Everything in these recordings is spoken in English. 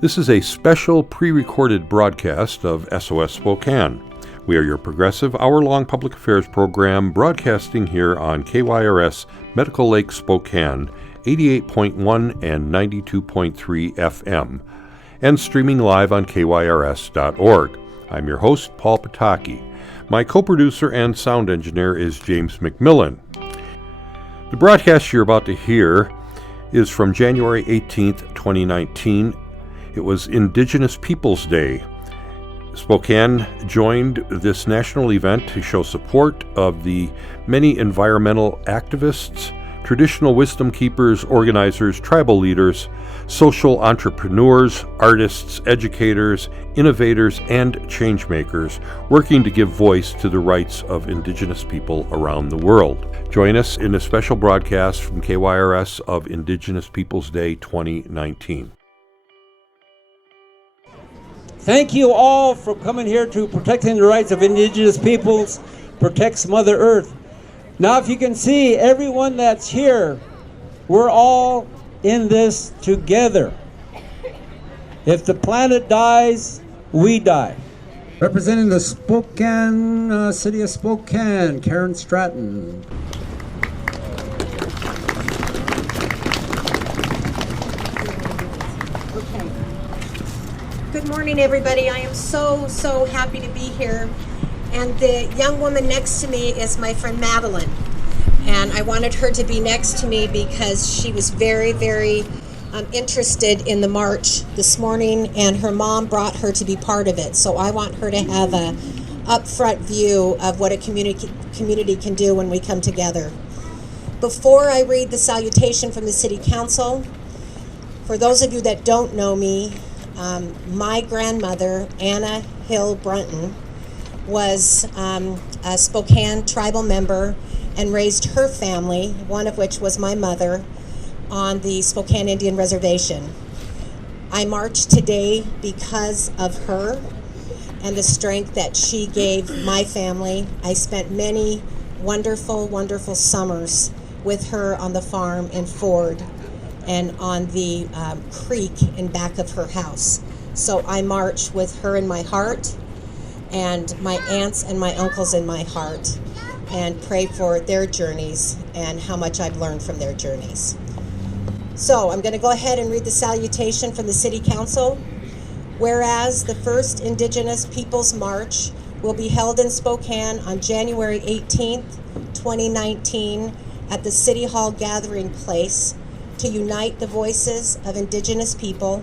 This is a special pre-recorded broadcast of SOS Spokane. We are your progressive hour-long public affairs program broadcasting here on KYRS Medical Lake Spokane, 88.1 and 92.3 FM, and streaming live on kyrs.org. I'm your host, Paul Pataki. My co-producer and sound engineer is James McMillan. The broadcast you're about to hear is from January 18th, 2019. It was Indigenous Peoples Day. Spokane joined this national event to show support of the many environmental activists, traditional wisdom keepers, organizers, tribal leaders, social entrepreneurs, artists, educators, innovators, and changemakers working to give voice to the rights of Indigenous people around the world. Join us in a special broadcast from KYRS of Indigenous Peoples Day 2019. Thank you all for coming here to protecting the rights of Indigenous peoples, protects Mother Earth. Now, if you can see, everyone that's here, we're all in this together. If the planet dies, we die. Representing the Spokane, City of Spokane, Karen Stratton. Good morning, everybody. I am so happy to be here. And the young woman next to me is my friend Madeline. And I wanted her to be next to me because she was very interested in the march this morning, and her mom brought her to be part of it. So I want her to have a upfront view of what a community can do when we come together. Before I read the salutation from the City Council, for those of you that don't know me, my grandmother, Anna Hill Brunton, was a Spokane tribal member and raised her family, one of which was my mother, on the Spokane Indian Reservation. I marched today because of her and the strength that she gave my family. I spent many wonderful summers with her on the farm in Ford and on the creek in back of her house. So I march with her in my heart, and my aunts and my uncles in my heart, and pray for their journeys and how much I've learned from their journeys. So I'm going to go ahead and read the salutation from the City Council. Whereas the first Indigenous Peoples March will be held in Spokane on January 18th, 2019 at the City Hall Gathering Place to unite the voices of Indigenous people.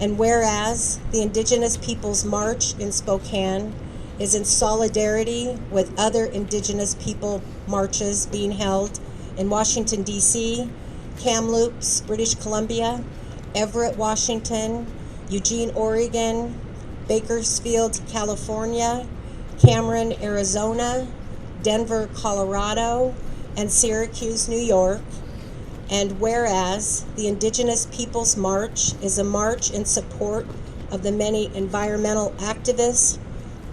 And whereas the Indigenous Peoples March in Spokane is in solidarity with other Indigenous people marches being held in Washington, D.C., Kamloops, British Columbia, Everett, Washington, Eugene, Oregon, Bakersfield, California, Cameron, Arizona, Denver, Colorado, and Syracuse, New York. And whereas the Indigenous Peoples March is a march in support of the many environmental activists,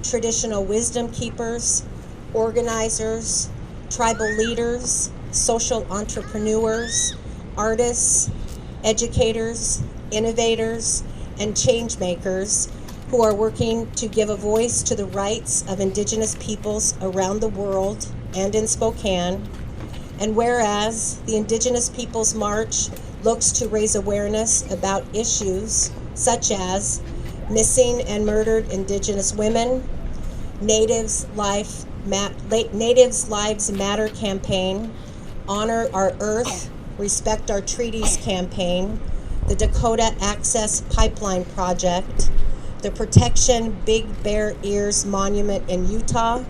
traditional wisdom keepers, organizers, tribal leaders, social entrepreneurs, artists, educators, innovators, and change makers who are working to give a voice to the rights of Indigenous peoples around the world and in Spokane. And whereas the Indigenous Peoples March looks to raise awareness about issues such as missing and murdered Indigenous women, Natives Lives Matter campaign, Honor Our Earth, Respect Our Treaties campaign, the Dakota Access Pipeline Project, the Protection Big Bear Ears Monument in Utah,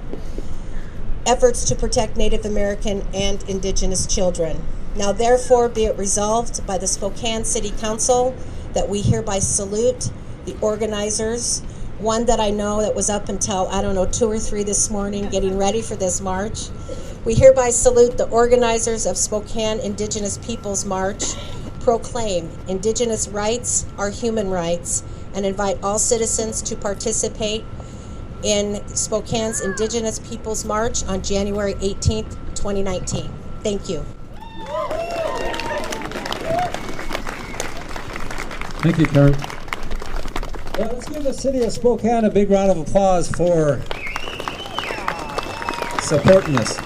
efforts to protect Native American and Indigenous children. Now therefore be it resolved by the Spokane City Council that we hereby salute the organizers, one that I know that was up until, 2 or 3 this morning getting ready for this march. We hereby salute the organizers of Spokane Indigenous Peoples March, proclaim Indigenous rights are human rights, and invite all citizens to participate in Spokane's Indigenous Peoples March on January 18th, 2019. Thank you. Thank you, Karen. Well, let's give the city of Spokane a big round of applause for supporting us.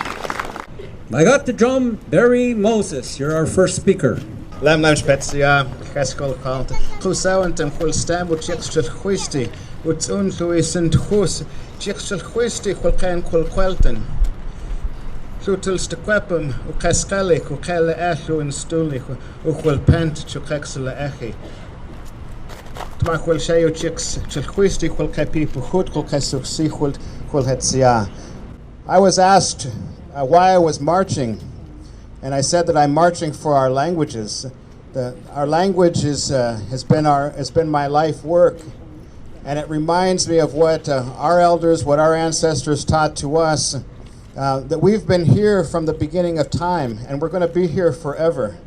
I got the drum, Barry Moses. You're our first speaker. Lam nam spezia, chescol calt, chusauant and chul stambo chixchel huisti, uts unluis and hus, chixchel huisti chulcan chul quelten. Llutils de quepum, u cascalic, u cele echu in stulich, u chul pent chuxexela echi. Tma chul sheo chix, chil huisti chul capi, pu chut chul casux chul hetsia. I was asked why I was marching. And I said that I'm marching for our languages. Our language has been my life work, and it reminds me of what our elders, what our ancestors taught to us, that we've been here from the beginning of time, and we're going to be here forever.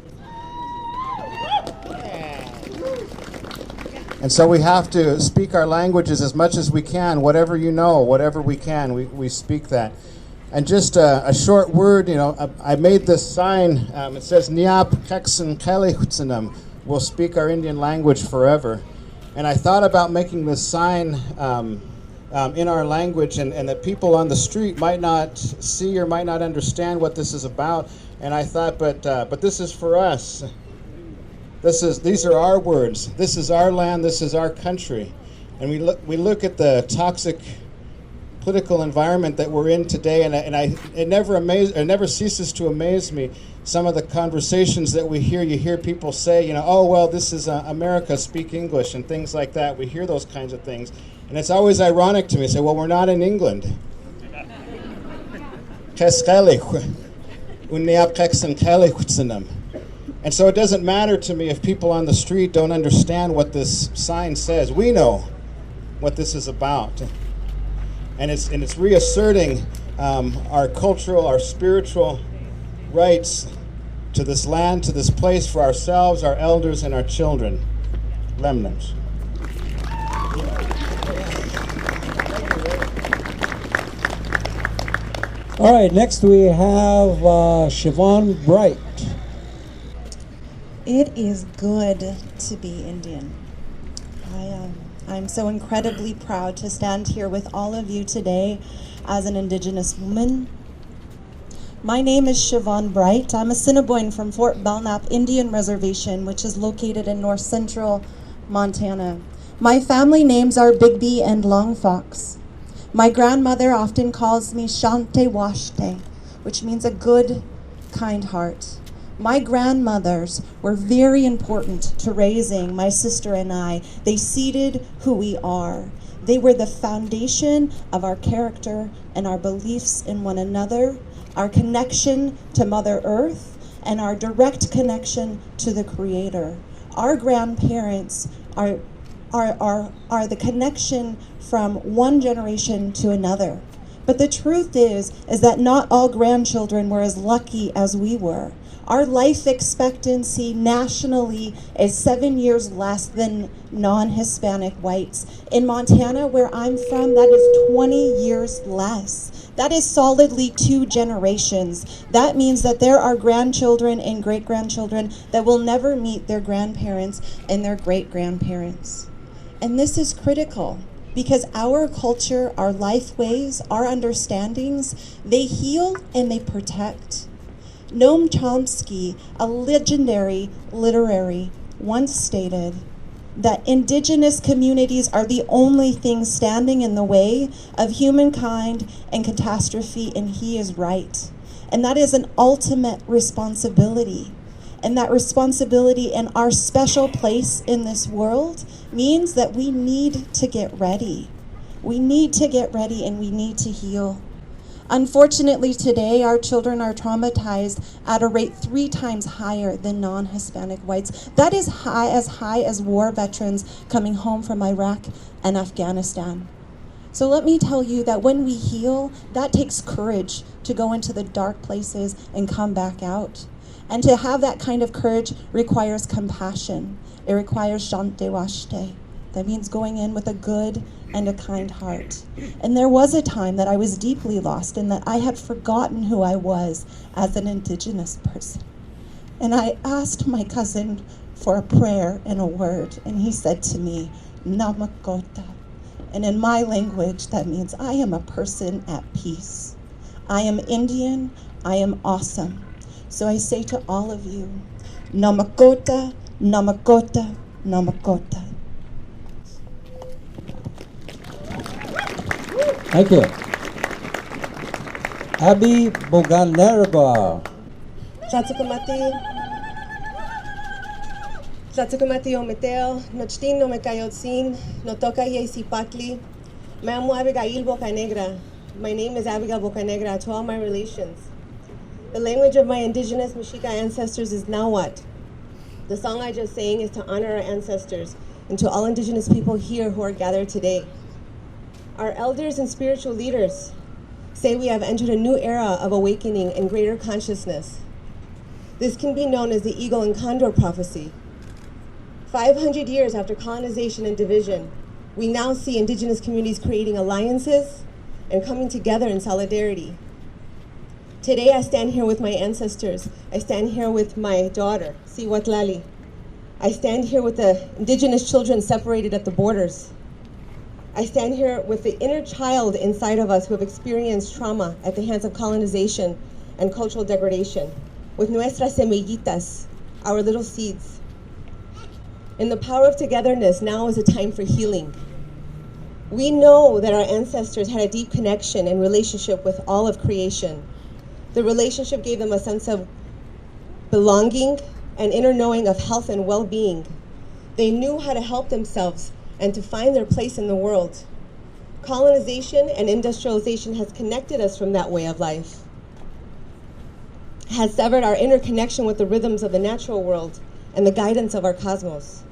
And so we have to speak our languages as much as we can, whatever you know, whatever we can, we speak that. And just a short word, I made this sign. It says, Niap Keksen Kelihutsanam, we'll speak our Indian language forever. And I thought about making this sign in our language, and that people on the street might not see or might not understand what this is about. And I thought, but this is for us. These are our words. This is our land. This is our country. And we look at the toxic political environment that we're in today, and it never ceases to amaze me. Some of the conversations that we hear, you hear people say, oh well, this is America, speak English, and things like that. We hear those kinds of things, and it's always ironic to me. Say, well, we're not in England. And so it doesn't matter to me if people on the street don't understand what this sign says. We know what this is about. And it's reasserting our cultural, our spiritual rights to this land, to this place for ourselves, our elders, and our children. Lemnams. All right, next we have Siobhan Bright. It is good to be Indian. I'm so incredibly proud to stand here with all of you today as an Indigenous woman. My name is Siobhan Bright. I'm a Assiniboine from Fort Belknap Indian Reservation, which is located in north central Montana. My family names are Bigby and Long Fox. My grandmother often calls me Shante Washte, which means a good, kind heart. My grandmothers were very important to raising my sister and I. They seeded who we are. They were the foundation of our character and our beliefs in one another, our connection to Mother Earth, and our direct connection to the Creator. Our grandparents are the connection from one generation to another. But the truth is that not all grandchildren were as lucky as we were. Our life expectancy nationally is 7 years less than non-Hispanic whites. In Montana, where I'm from, that is 20 years less. That is solidly 2 generations. That means that there are grandchildren and great-grandchildren that will never meet their grandparents and their great-grandparents. And this is critical because our culture, our life ways, our understandings, they heal and they protect. Noam Chomsky, a legendary literary, once stated that indigenous communities are the only things standing in the way of humankind and catastrophe, and he is right. And that is an ultimate responsibility. And that responsibility and our special place in this world means that we need to get ready. We need to get ready and we need to heal. Unfortunately, today, our children are traumatized at a rate 3 times higher than non-Hispanic whites. That is high as war veterans coming home from Iraq and Afghanistan. So let me tell you that when we heal, that takes courage to go into the dark places and come back out. And to have that kind of courage requires compassion. It requires shante washte. That means going in with a good and a kind heart. And there was a time that I was deeply lost and that I had forgotten who I was as an Indigenous person. And I asked my cousin for a prayer and a word, and he said to me, Namakota. And in my language, that means I am a person at peace. I am Indian, I am awesome. So I say to all of you, Namakota, Namakota, Namakota. Thank you. Abby Boganerba. Tlatsukumati o meteo, nochtin no me kayotzin, no toka ye sipatli. Me amo Abigail Bocanegra. My name is Abigail Bocanegra to all my relations. The language of my indigenous Mexica ancestors is Nahuatl. The song I just sang is to honor our ancestors and to all indigenous people here who are gathered today. Our elders and spiritual leaders say we have entered a new era of awakening and greater consciousness. This can be known as the Eagle and Condor prophecy. 500 years after colonization and division, we now see indigenous communities creating alliances and coming together in solidarity. Today I stand here with my ancestors. I stand here with my daughter, Siwatlali. I stand here with the indigenous children separated at the borders. I stand here with the inner child inside of us who have experienced trauma at the hands of colonization and cultural degradation, with nuestras semillitas, our little seeds. In the power of togetherness, now is a time for healing. We know that our ancestors had a deep connection and relationship with all of creation. The relationship gave them a sense of belonging and inner knowing of health and well-being. They knew how to help themselves and to find their place in the world. Colonization and industrialization has connected us from that way of life, has severed our inner connection with the rhythms of the natural world and the guidance of our cosmos.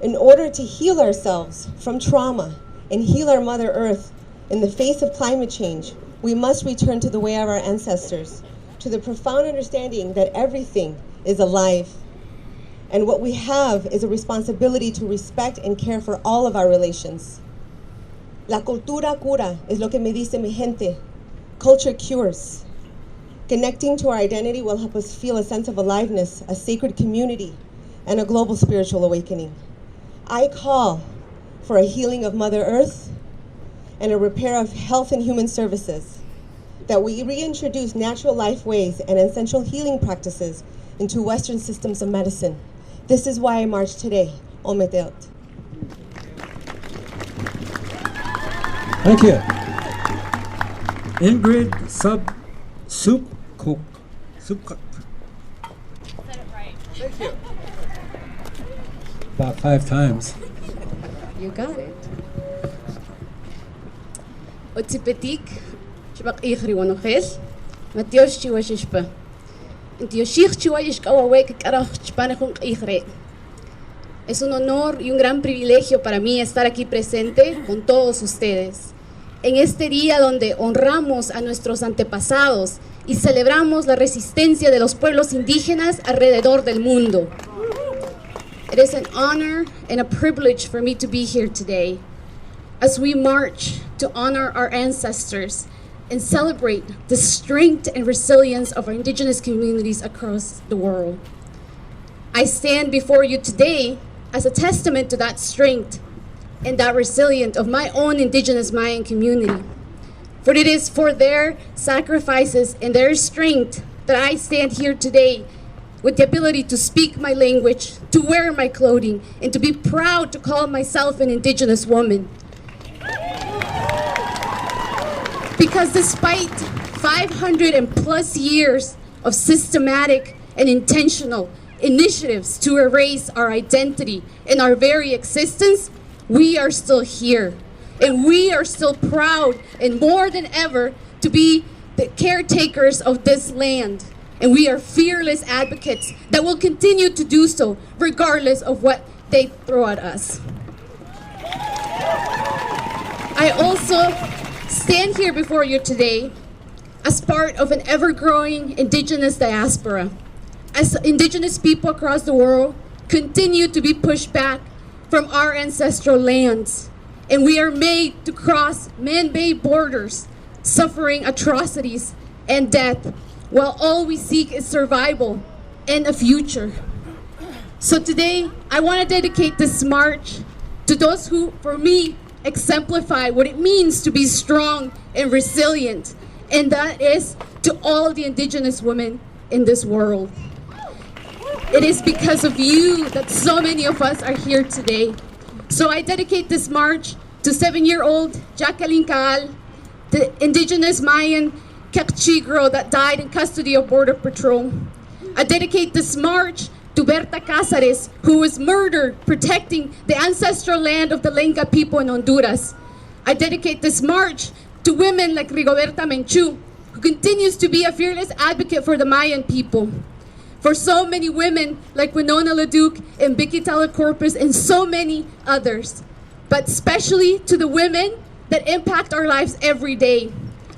In order to heal ourselves from trauma and heal our Mother Earth in the face of climate change, we must return to the way of our ancestors, to the profound understanding that everything is alive. And what we have is a responsibility to respect and care for all of our relations. La cultura cura es lo que me dice mi gente. Culture cures. Connecting to our identity will help us feel a sense of aliveness, a sacred community, and a global spiritual awakening. I call for a healing of Mother Earth and a repair of health and human services, that we reintroduce natural life ways and essential healing practices into Western systems of medicine. This is why I march today, Ometeot. Thank you. Ingrid Subcook. Subcook. Said it right. Thank you. About 5 times. You got it. Otipetik, chibak ichri wanochel, Matios chiwashishpa. Intioshich chiwayish kawawek karach chpanechun ichre. Es un honor y un gran privilegio para mí estar aquí presente con todos ustedes. En este día donde honramos a nuestros antepasados y celebramos la resistencia de los pueblos indígenas alrededor del mundo. It is an honor and a privilege for me to be here today as we march to honor our ancestors and celebrate the strength and resilience of our indigenous communities across the world. I stand before you today as a testament to that strength and that resilience of my own indigenous Mayan community. For it is for their sacrifices and their strength that I stand here today with the ability to speak my language, to wear my clothing, and to be proud to call myself an indigenous woman. Because despite 500 and plus years of systematic and intentional initiatives to erase our identity and our very existence, we are still here. And we are still proud and more than ever to be the caretakers of this land. And we are fearless advocates that will continue to do so regardless of what they throw at us. I also stand here before you today as part of an ever-growing indigenous diaspora. As indigenous people across the world continue to be pushed back from our ancestral lands, and we are made to cross man-made borders, suffering atrocities and death, while all we seek is survival and a future. So today, I want to dedicate this march to those who, for me, exemplify what it means to be strong and resilient, and that is to all the Indigenous women in this world. It is because of you that so many of us are here today. So I dedicate this march to 7-year-old Jacqueline Caal, the Indigenous Mayan Kekchigro that died in custody of Border Patrol. I dedicate this march to Berta Cázares, who was murdered protecting the ancestral land of the Lenca people in Honduras. I dedicate this march to women like Rigoberta Menchú, who continues to be a fearless advocate for the Mayan people. For so many women like Winona LaDuke and Vicky Telecorpus and so many others. But especially to the women that impact our lives every day.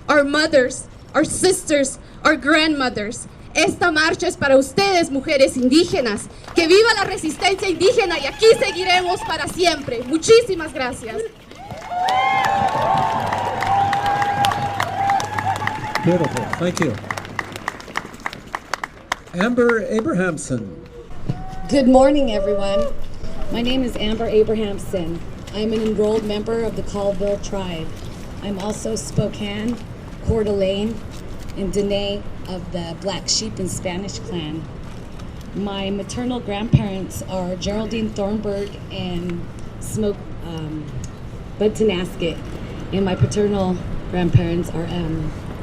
Our mothers, our sisters, our grandmothers. Esta marcha es para ustedes, mujeres indígenas. Que viva la resistencia indígena y aquí seguiremos para siempre. Muchísimas gracias. Beautiful. Thank you. Amber Abrahamson. Good morning, everyone. My name is Amber Abrahamson. I'm an enrolled member of the Colville tribe. I'm also Spokane, Coeur d'Alene, and Dene of the Black Sheep and Spanish clan. My maternal grandparents are Geraldine Thornburg and Bud Tenasket, and my paternal grandparents are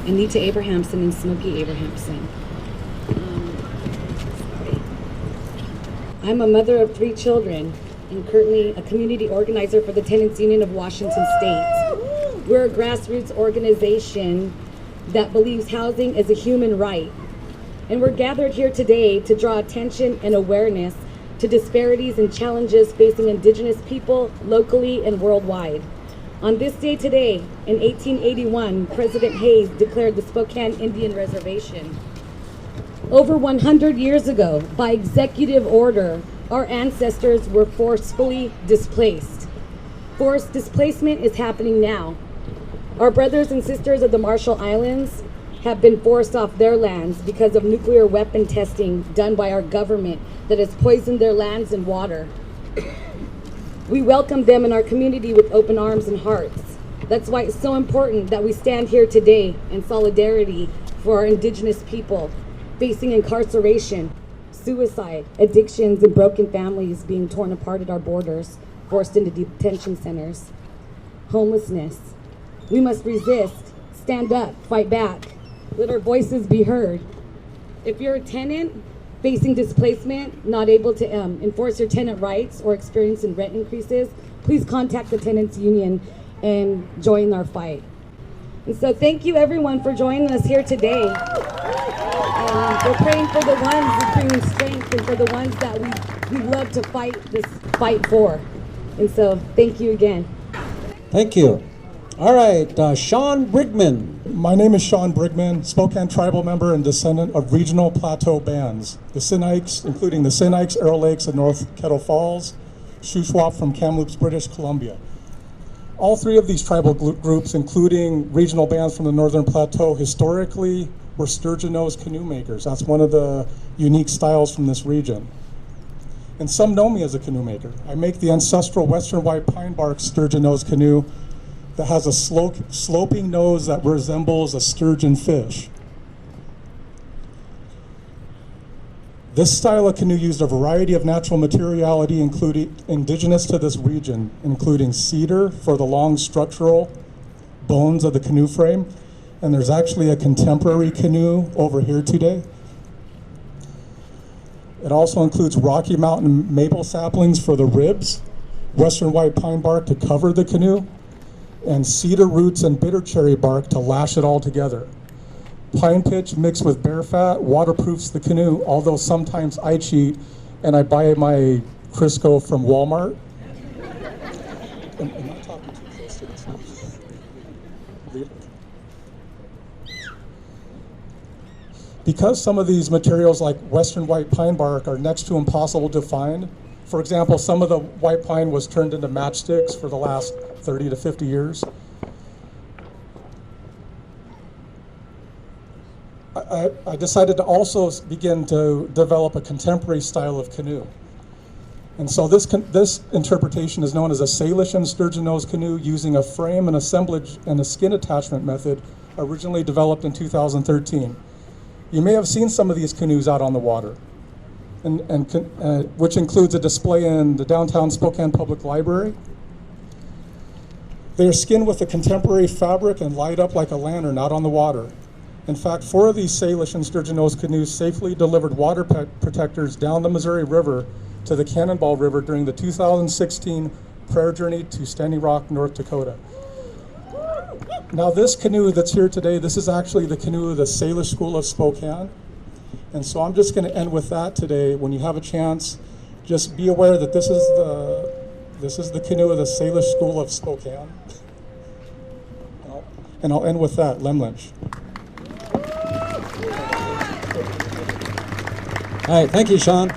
Anita Abrahamson and Smokey Abrahamson. I'm a mother of 3 children and currently a community organizer for the Tenants Union of Washington State. We're a grassroots organization that believes housing is a human right. And we're gathered here today to draw attention and awareness to disparities and challenges facing Indigenous people locally and worldwide. On this day today, in 1881, President Hayes declared the Spokane Indian Reservation. Over 100 years ago, by executive order, our ancestors were forcefully displaced. Forced displacement is happening now. Our brothers and sisters of the Marshall Islands have been forced off their lands because of nuclear weapon testing done by our government that has poisoned their lands and water. We welcome them in our community with open arms and hearts. That's why it's so important that we stand here today in solidarity for our Indigenous people facing incarceration, suicide, addictions, and broken families being torn apart at our borders, forced into detention centers, homelessness. We must resist, stand up, fight back, let our voices be heard. If you're a tenant facing displacement, not able to enforce your tenant rights or experiencing rent increases, please contact the Tenants Union and join our fight. And so thank you everyone for joining us here today. We're praying for the ones who bring strength and for the ones that we love to fight this fight for. And so thank you again. Thank you. All right, Sean Brigman. My name is Sean Brigman, Spokane tribal member and descendant of regional plateau bands, the Sinaiks, including the Sinaiks, Arrow Lakes, and North Kettle Falls, Shuswap from Kamloops, British Columbia. All 3 of these tribal groups, including regional bands from the Northern Plateau, historically were sturgeon nose canoe makers. That's one of the unique styles from this region. And some know me as a canoe maker. I make the ancestral western white pine bark sturgeon nose canoe that has a sloping nose that resembles a sturgeon fish. This style of canoe used a variety of natural materiality, including indigenous to this region, including cedar for the long structural bones of the canoe frame. And there's actually a contemporary canoe over here today. It also includes Rocky Mountain maple saplings for the ribs, western white pine bark to cover the canoe, and cedar roots and bitter cherry bark to lash it all together. Pine pitch mixed with bear fat waterproofs the canoe, although sometimes I cheat and I buy my Crisco from Walmart. Am I talking too close to this? Because some of these materials like western white pine bark are next to impossible to find, for example, some of the white pine was turned into matchsticks for the last 30 to 50 years. I decided to also begin to develop a contemporary style of canoe. And so this interpretation is known as a Salish and sturgeon nose canoe using a frame and assemblage and a skin attachment method originally developed in 2013. You may have seen some of these canoes out on the water, which includes a display in the downtown Spokane Public Library. They are skinned with a contemporary fabric and light up like a lantern out on the water. In fact, 4 of these Salish and sturgeon nose canoes safely delivered water protectors down the Missouri River to the Cannonball River during the 2016 prayer journey to Standing Rock, North Dakota. Now this canoe that's here today, this is actually the canoe of the Salish School of Spokane. And so I'm just going to end with that today. When you have a chance, just be aware that this is the canoe of the Salish School of Spokane. And I'll end with that, Lem Lynch. All right, thank you, Sean.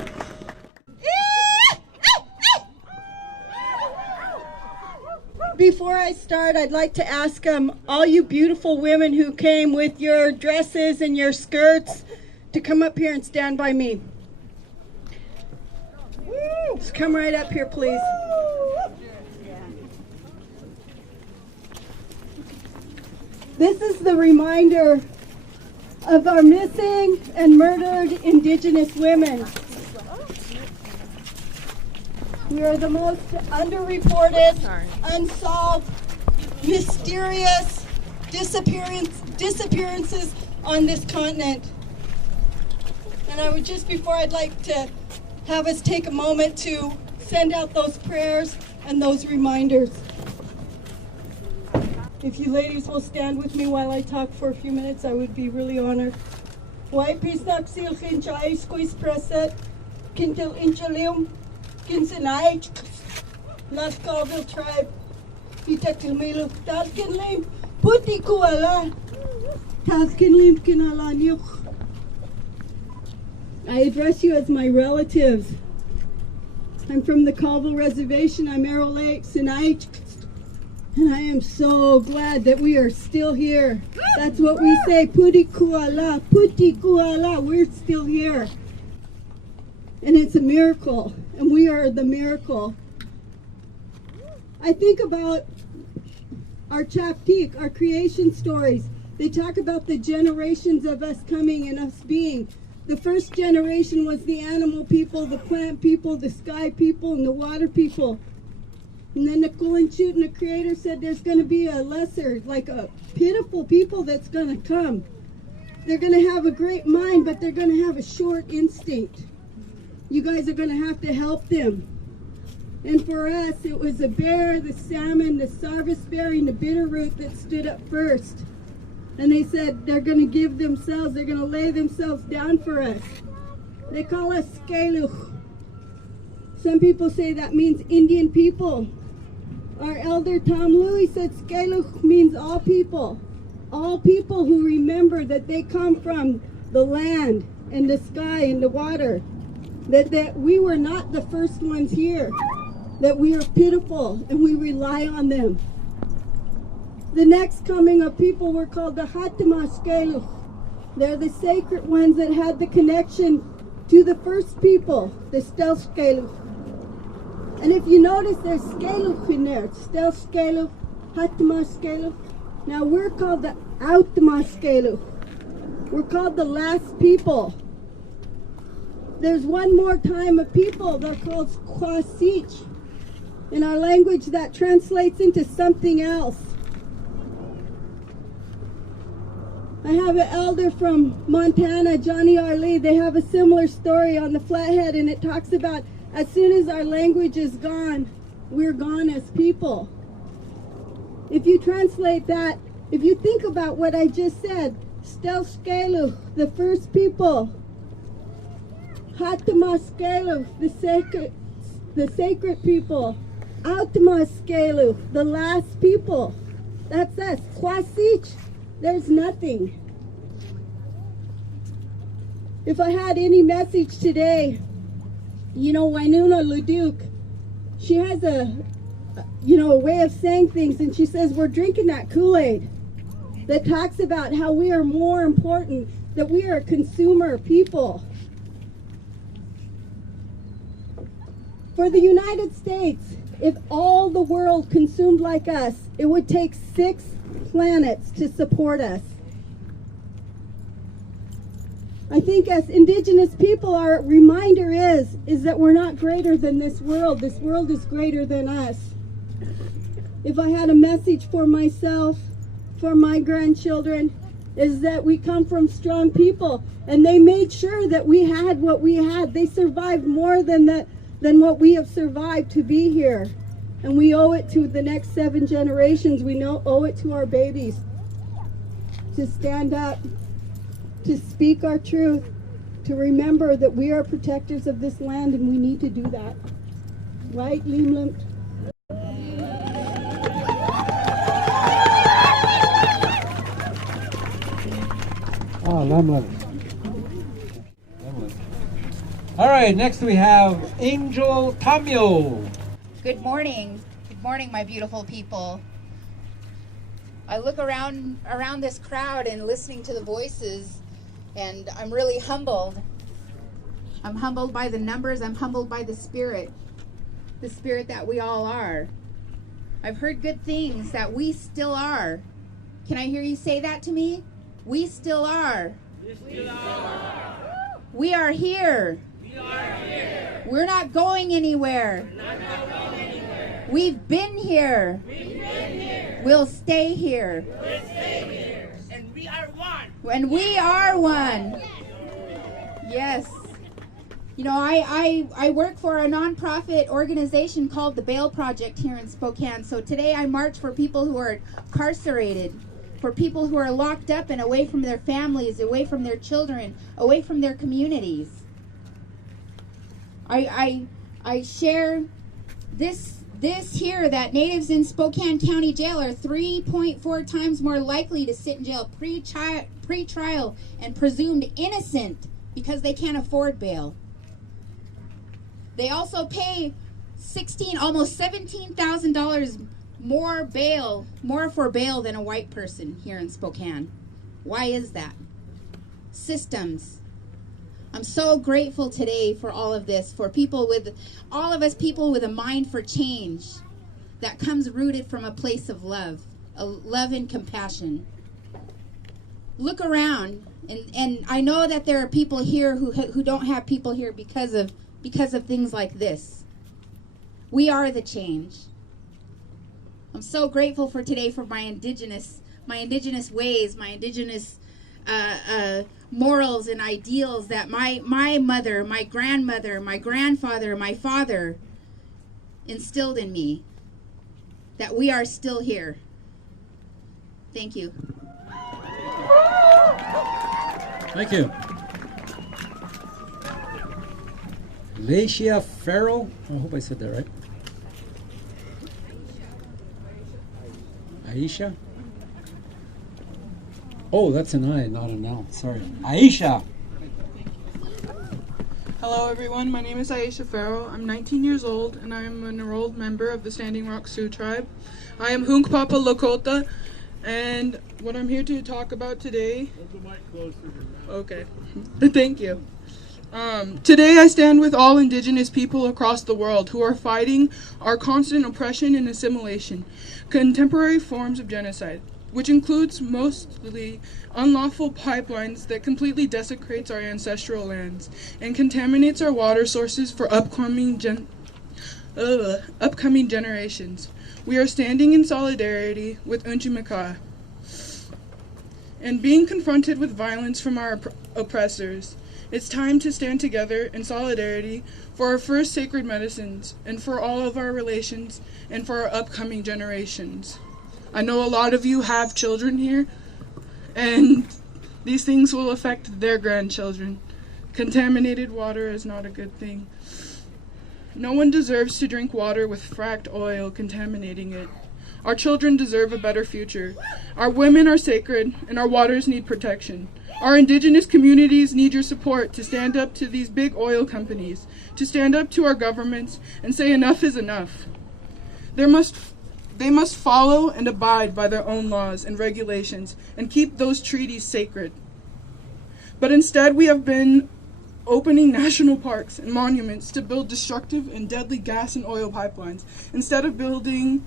Before I start, I'd like to ask all you beautiful women who came with your dresses and your skirts to come up here and stand by me. Just come right up here, please. This is the reminder of our missing and murdered Indigenous women. We are the most underreported, unsolved, mysterious disappearances on this continent. And I would just, before I'd like to have us take a moment to send out those prayers and those reminders. If you ladies will stand with me while I talk for a few minutes, I would be really honored. Why pisnak silkin chais quis preset, kintil inchalium, kinsenai, Lascalville tribe, Itatilmelu, Taskinlim, Puti Kuala, Taskinlim Kinala Nuke. I address you as my relatives. I'm from the Colville Reservation. I'm Arrow Lake, Sinai, and I am so glad that we are still here. That's what we say, Puti Kuala, we're still here. And it's a miracle, and we are the miracle. I think about our Chaptik, our creation stories. They talk about the generations of us coming and us being. The first generation was the animal people, the plant people, the sky people, and the water people. And then the Kulinchut and the Creator said there's going to be a lesser, like a pitiful people that's going to come. They're going to have a great mind, but they're going to have a short instinct. You guys are going to have to help them. And for us, it was the bear, the salmon, the sarvisberry, and the bitterroot that stood up first. And they said they're going to give themselves, they're going to lay themselves down for us. They call us Skeluch. Some people say that means Indian people. Our elder Tom Louis said Skeluch means all people who remember that they come from the land and the sky and the water. That we were not the first ones here, that we are pitiful and we rely on them. The next coming of people were called the Hatama Skeluch. They're the sacred ones that had the connection to the first people, the Stel Skeluch. And if you notice, there's Skeluch in there. Stel Skeluch, Hatama Skeluch. Now we're called the Outama Skeluch. We're called the last people. There's one more time of people. They're called Kwasich. In our language, that translates into something else. I have an elder from Montana, Johnny R. Lee. They have a similar story on the Flathead, and it talks about as soon as our language is gone, we're gone as people. If you translate that, if you think about what I just said, Stel Skeluch, the first people, Hatama Skeluch, the sacred people, Outama Skeluch, the last people. That's us. Kwasich, there's nothing. If I had any message today, Wainuna Leduc, she has a way of saying things, and she says we're drinking that Kool-Aid that talks about how we are more important, that we are a consumer people. For the United States, if all the world consumed like us, it would take 6 planets to support us. I think as Indigenous people, our reminder is that we're not greater than this world. This world is greater than us. If I had a message for myself, for my grandchildren, is that we come from strong people, and they made sure that we had what we had. They survived more than what we have survived to be here. And we owe it to the next 7 generations. We owe it to our babies to stand up, to speak our truth, to remember that we are protectors of this land, and we need to do that. Right, Limlimt? All right, next we have Angel Tamio. Good morning. Good morning, my beautiful people. I look around this crowd and listening to the voices, and I'm really humbled. I'm humbled by the numbers. I'm humbled by the spirit that we all are. I've heard good things, that we still are. Can I hear you say that to me? We still are. We still are. We are here. We are here. We're not going anywhere. We've been here. We'll stay here. And we are one. And we are one. Yes. You know, I work for a nonprofit organization called the Bail Project here in Spokane. So today I march for people who are incarcerated, for people who are locked up and away from their families, away from their children, away from their communities. I share this here, that natives in Spokane County Jail are 3.4 times more likely to sit in jail pre-trial and presumed innocent because they can't afford bail. They also pay almost $17,000 more for bail than a white person here in Spokane. Why is that? Systems. I'm so grateful today for all of this, for all of us people with a mind for change that comes rooted from a place of love and compassion. Look around, and I know that there are people here who don't have people here because of things like this. We are the change. I'm so grateful for today, for my indigenous ways, my indigenous morals and ideals that my mother, my grandmother, my grandfather, my father instilled in me, that we are still here. Thank you. Thank you. Lacia Farrell, I hope I said that right. Aisha? Oh, that's an I, not an L. Sorry. Aisha! Hello everyone, my name is Aisha Farrell. I'm 19 years old and I am an enrolled member of the Standing Rock Sioux tribe. I am Hunkpapa Lakota, and what I'm here to talk about today... Hold the mic closer to your mouth. Okay, thank you. Today I stand with all Indigenous people across the world who are fighting our constant oppression and assimilation, contemporary forms of genocide, which includes mostly unlawful pipelines that completely desecrates our ancestral lands and contaminates our water sources for upcoming generations. We are standing in solidarity with Unchimaka and being confronted with violence from our oppressors. It's time to stand together in solidarity for our first sacred medicines and for all of our relations and for our upcoming generations. I know a lot of you have children here, and these things will affect their grandchildren. Contaminated water is not a good thing. No one deserves to drink water with fracked oil contaminating it. Our children deserve a better future. Our women are sacred, and our waters need protection. Our Indigenous communities need your support to stand up to these big oil companies, to stand up to our governments and say enough is enough. They must follow and abide by their own laws and regulations and keep those treaties sacred. But instead we have been opening national parks and monuments to build destructive and deadly gas and oil pipelines, instead of building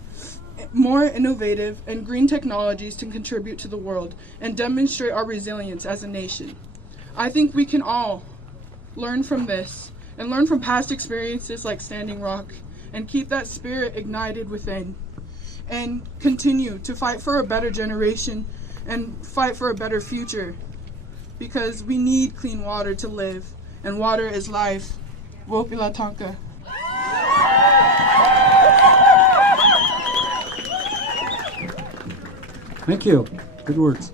more innovative and green technologies to contribute to the world and demonstrate our resilience as a nation. I think we can all learn from this and learn from past experiences like Standing Rock and keep that spirit ignited within and continue to fight for a better generation and fight for a better future, because we need clean water to live, and water is life. Wopila Tonka. Thank you. Good words.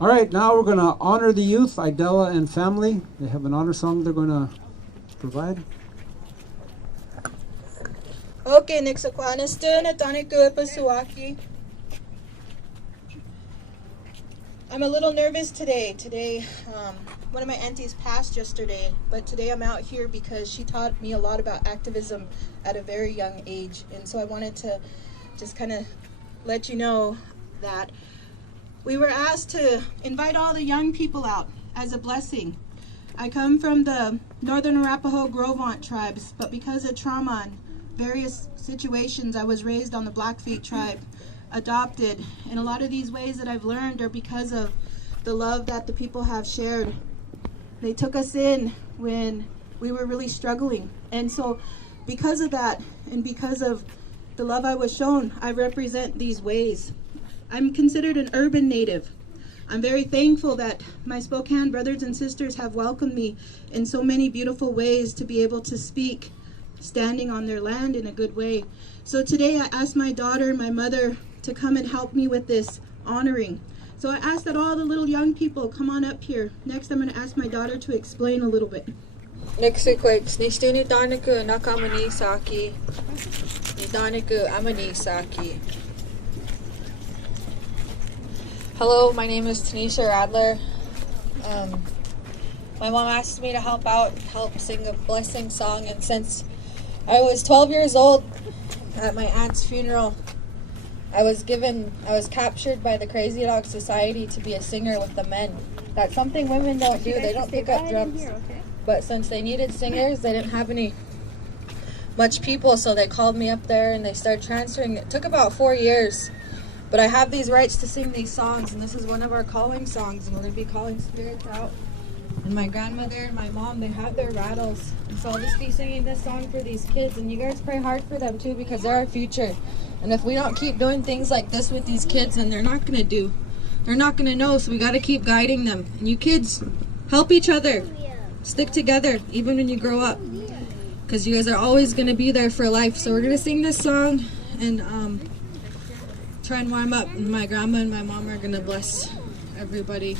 All right, now we're going to honor the youth, Idella and family. They have an honor song they're going to provide. Okay, Nixakwanistan, Ataniku Epasuaki. I'm a little nervous today. One of my aunties passed yesterday, but today I'm out here because she taught me a lot about activism at a very young age. And so I wanted to just kind of let you know that we were asked to invite all the young people out as a blessing. I come from the Northern Arapaho Grovant tribes, but because of trauma and various situations, I was raised on the Blackfeet tribe, adopted, and a lot of these ways that I've learned are because of the love that the people have shared. They took us in when we were really struggling, and so because of that and because of the love I was shown, I represent these ways. I'm considered an urban native. I'm very thankful that my Spokane brothers and sisters have welcomed me in so many beautiful ways to be able to speak standing on their land in a good way. So today I asked my daughter, my mother, to come and help me with this honoring. So I asked that all the little young people come on up here. Next I'm going to ask my daughter to explain a little bit. Nixikwex, Nishtuni Danaku, Nakamani Saki, Nidanaku Amani Saki. Hello, my name is Tanisha Radler. My mom asked me to help sing a blessing song, and since I was 12 years old at my aunt's funeral, I was captured by the Crazy Dog Society to be a singer with the men. That's something women don't do. They don't pick up drums. But since they needed singers, they didn't have much people, so they called me up there and they started transferring. It took about 4 years. But I have these rights to sing these songs, and this is one of our calling songs, and we're going to be calling spirits out. And my grandmother and my mom, they have their rattles. And so I'll just be singing this song for these kids, and you guys pray hard for them too, because they're our future. And if we don't keep doing things like this with these kids, then they're not going to know, so we got to keep guiding them. And you kids, help each other. Stick together, even when you grow up, because you guys are always going to be there for life. So we're going to sing this song, and try and warm up. My grandma and my mom are going to bless everybody.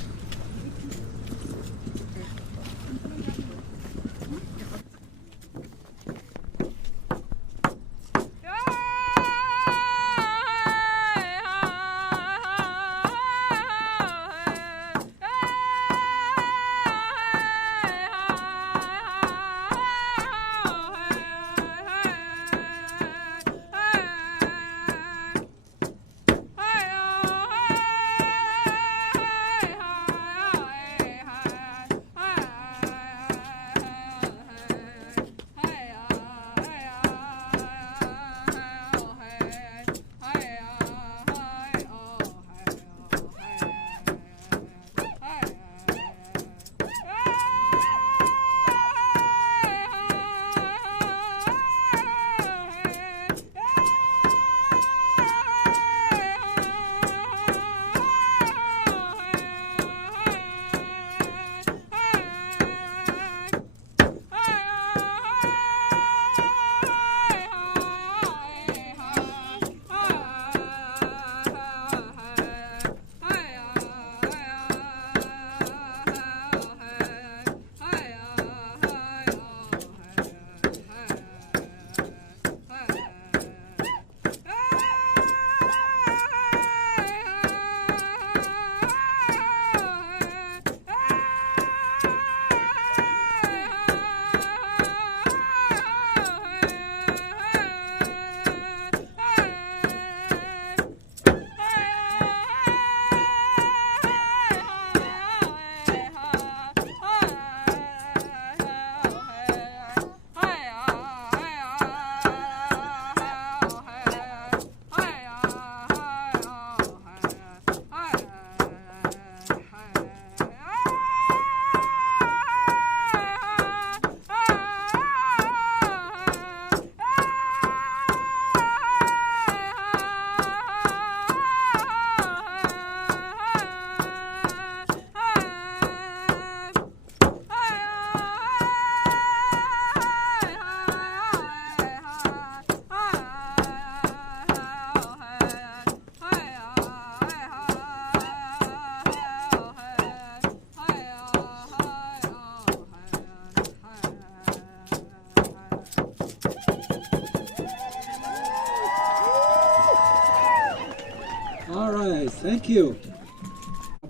you.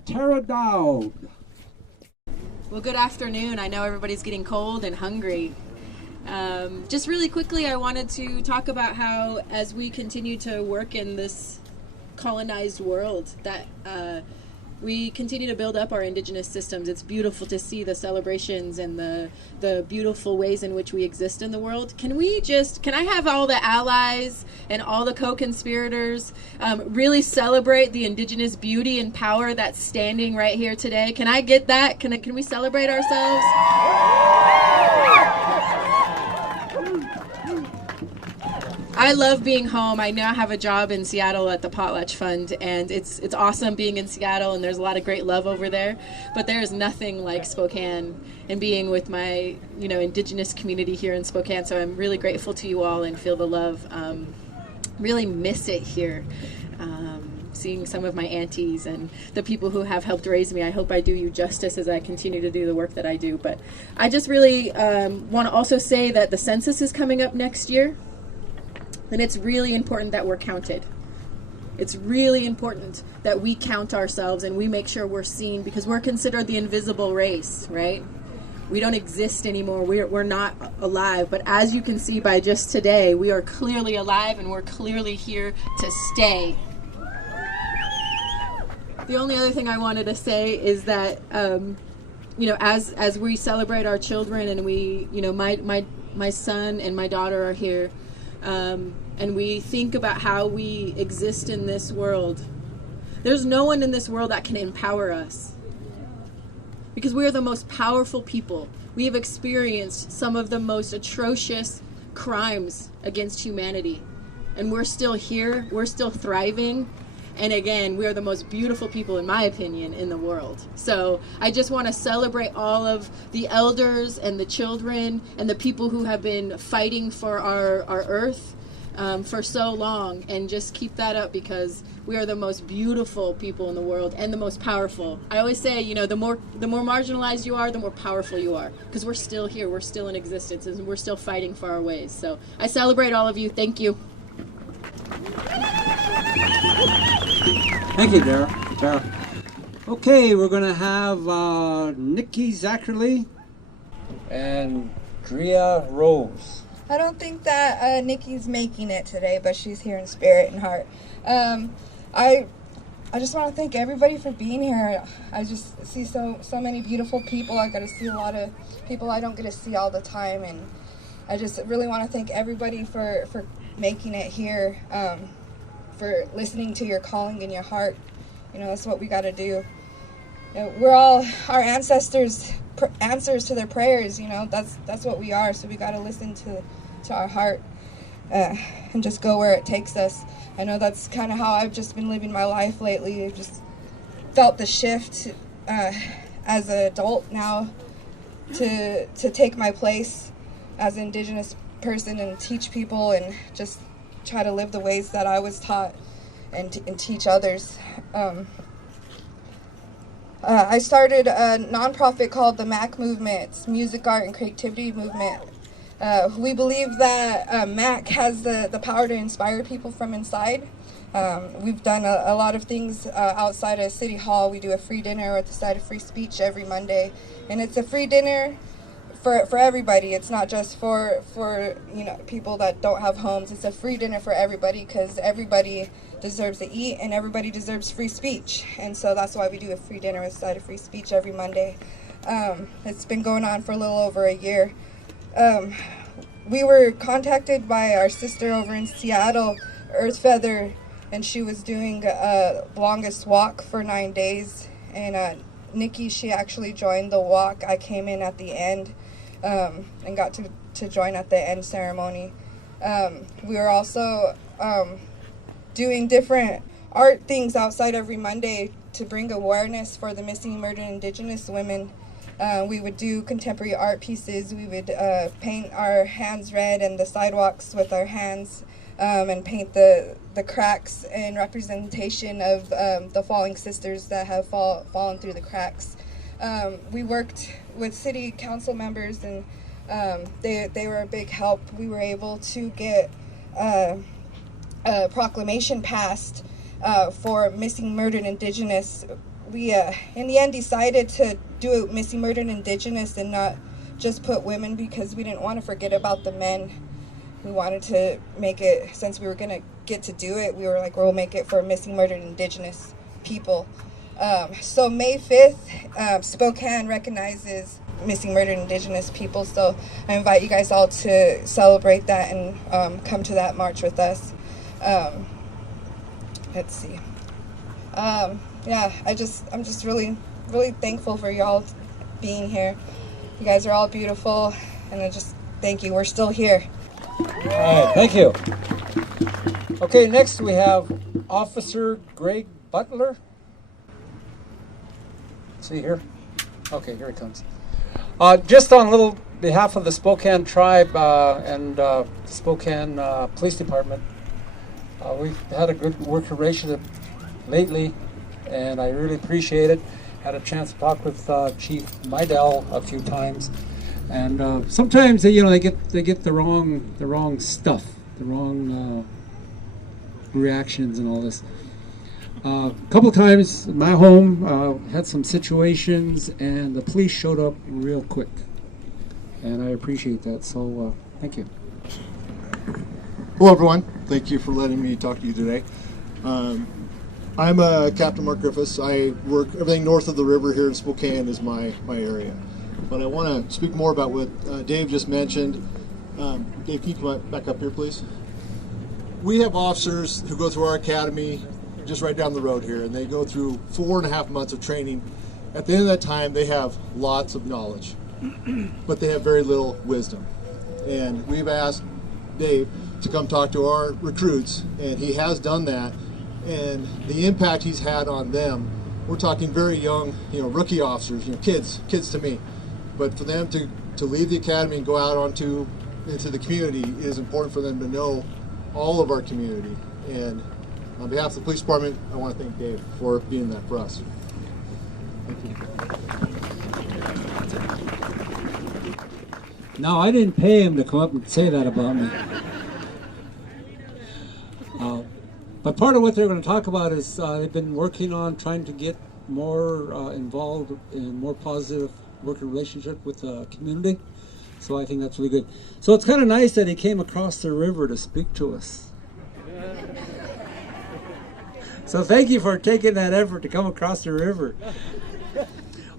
Tara Dowd. Well, good afternoon. I know everybody's getting cold and hungry. Just really quickly, I wanted to talk about how, as we continue to work in this colonized world, that we continue to build up our Indigenous systems. It's beautiful to see the celebrations and the beautiful ways in which we exist in the world. Can I have all the allies and all the co-conspirators really celebrate the Indigenous beauty and power that's standing right here today? Can I get that? Can we celebrate ourselves? I love being home. I now have a job in Seattle at the Potlatch Fund, and it's awesome being in Seattle, and there's a lot of great love over there. But there is nothing like Spokane and being with my Indigenous community here in Spokane. So I'm really grateful to you all and feel the love. Really miss it here. Seeing some of my aunties and the people who have helped raise me. I hope I do you justice as I continue to do the work that I do. But I just really want to also say that the census is coming up next year. And it's really important that we're counted. It's really important that we count ourselves and we make sure we're seen, because we're considered the invisible race, right? We don't exist anymore. We're not alive. But as you can see by just today, we are clearly alive and we're clearly here to stay. The only other thing I wanted to say is that, as we celebrate our children and we, my son and my daughter are here, and we think about how we exist in this world. There's no one in this world that can empower us, because we are the most powerful people. We have experienced some of the most atrocious crimes against humanity, and we're still here, we're still thriving, and again, we are the most beautiful people, in my opinion, in the world. So I just want to celebrate all of the elders and the children and the people who have been fighting for our earth for so long, and just keep that up, because we are the most beautiful people in the world and the most powerful. I always say, the more marginalized you are, the more powerful you are, because we're still here, we're still in existence, and we're still fighting for our ways. So I celebrate all of you. Thank you. Thank you, Tara. Okay, we're going to have Nikki Zachary and Drea Rose. I don't think that Nikki's making it today, but she's here in spirit and heart. I just want to thank everybody for being here. I just see so many beautiful people. I got to see a lot of people I don't get to see all the time, and I just really want to thank everybody for making it here, for listening to your calling in your heart. That's what we got to do. We're all our ancestors' answers to their prayers. That's what we are. So we got to listen to our heart and just go where it takes us. I know that's kind of how I've just been living my life lately. I've just felt the shift as an adult now to take my place as an Indigenous person and teach people and just try to live the ways that I was taught and teach others. I started a nonprofit called the MAC Movement. It's Music, Art, and Creativity Movement. We believe that MAC has the power to inspire people from inside. We've done a lot of things outside of City Hall. We do a free dinner at the side of free speech every Monday, and it's a free dinner for everybody. It's not just for people that don't have homes. It's a free dinner for everybody, because everybody deserves to eat and everybody deserves free speech. And so that's why we do a free dinner at the side of free speech every Monday. It's been going on for a little over a year. We were contacted by our sister over in Seattle, Earthfeather, and she was doing a longest walk for 9 days. And Nikki, she actually joined the walk. I came in at the end and got to join at the end ceremony. We were also doing different art things outside every Monday to bring awareness for the missing and murdered Indigenous women. We would do contemporary art pieces. We would paint our hands red and the sidewalks with our hands, and paint the cracks in representation of the falling sisters that have fallen through the cracks. We worked with city council members, and they were a big help. We were able to get a proclamation passed for missing, murdered Indigenous. We, in the end, decided to do missing, murdered Indigenous and not just put women because we didn't want to forget about the men. We wanted to make it, since we were going to get to do it, we were like, we'll make it for missing, murdered Indigenous people. So May 5th, Spokane recognizes missing, murdered Indigenous people. So I invite you guys all to celebrate that and come to that march with us. Let's see. Yeah, I'm just really, really thankful for y'all being here. You guys are all beautiful, and I just thank you. We're still here. All right, thank you. Okay, next we have Officer Greg Butler. See here? Okay, here he comes. Just on a little behalf of the Spokane tribe and Spokane Police Department, we've had a good working relationship lately, and I really appreciate it. Had a chance to talk with Chief Midell a few times, and sometimes they get the wrong stuff, the wrong reactions and all this. A couple times in my home had some situations, and the police showed up real quick, and I appreciate that. So thank you. Hello, everyone. Thank you for letting me talk to you today. I'm Captain Mark Griffiths. I work everything north of the river here in Spokane is my area. But I want to speak more about what Dave just mentioned. Dave, can you come back up here, please? We have officers who go through our academy just right down the road here, and they go through 4.5 months of training. At the end of that time, they have lots of knowledge, but they have very little wisdom. And we've asked Dave to come talk to our recruits, and he has done that. And the impact he's had on them, we're talking very young, rookie officers, kids to me. But for them to leave the academy and go out into the community, it is important for them to know all of our community. And on behalf of the police department, I want to thank Dave for being that for us. Thank you. No, I didn't pay him to come up and say that about me. But part of what they're going to talk about is they've been working on trying to get more involved in more positive working relationship with the community. So I think that's really good. So it's kind of nice that he came across the river to speak to us. So thank you for taking that effort to come across the river.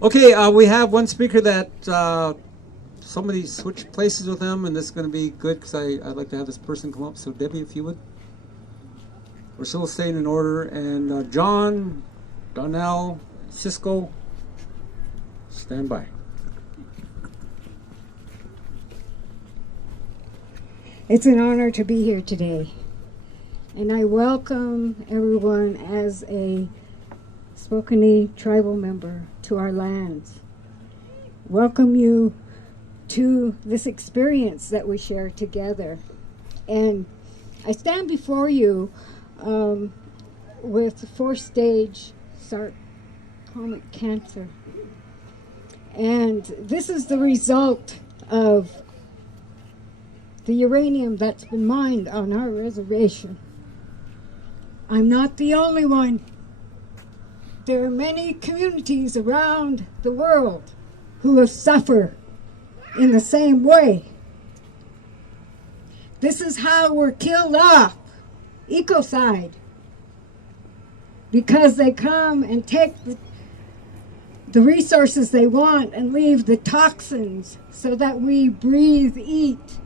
Okay, we have one speaker that somebody switched places with them, and this is going to be good because I'd like to have this person come up. So Debbie, if you would. We're still staying in order, and John, Donnell, Cisco, stand by. It's an honor to be here today, and I welcome everyone as a Spokane tribal member to our lands. Welcome you to this experience that we share together. And I stand before you with 4-stage sarcoma cancer. And this is the result of the uranium that's been mined on our reservation. I'm not the only one. There are many communities around the world who have suffered in the same way. This is how we're killed off, ecocide, because they come and take the resources they want and leave the toxins so that we breathe, eat,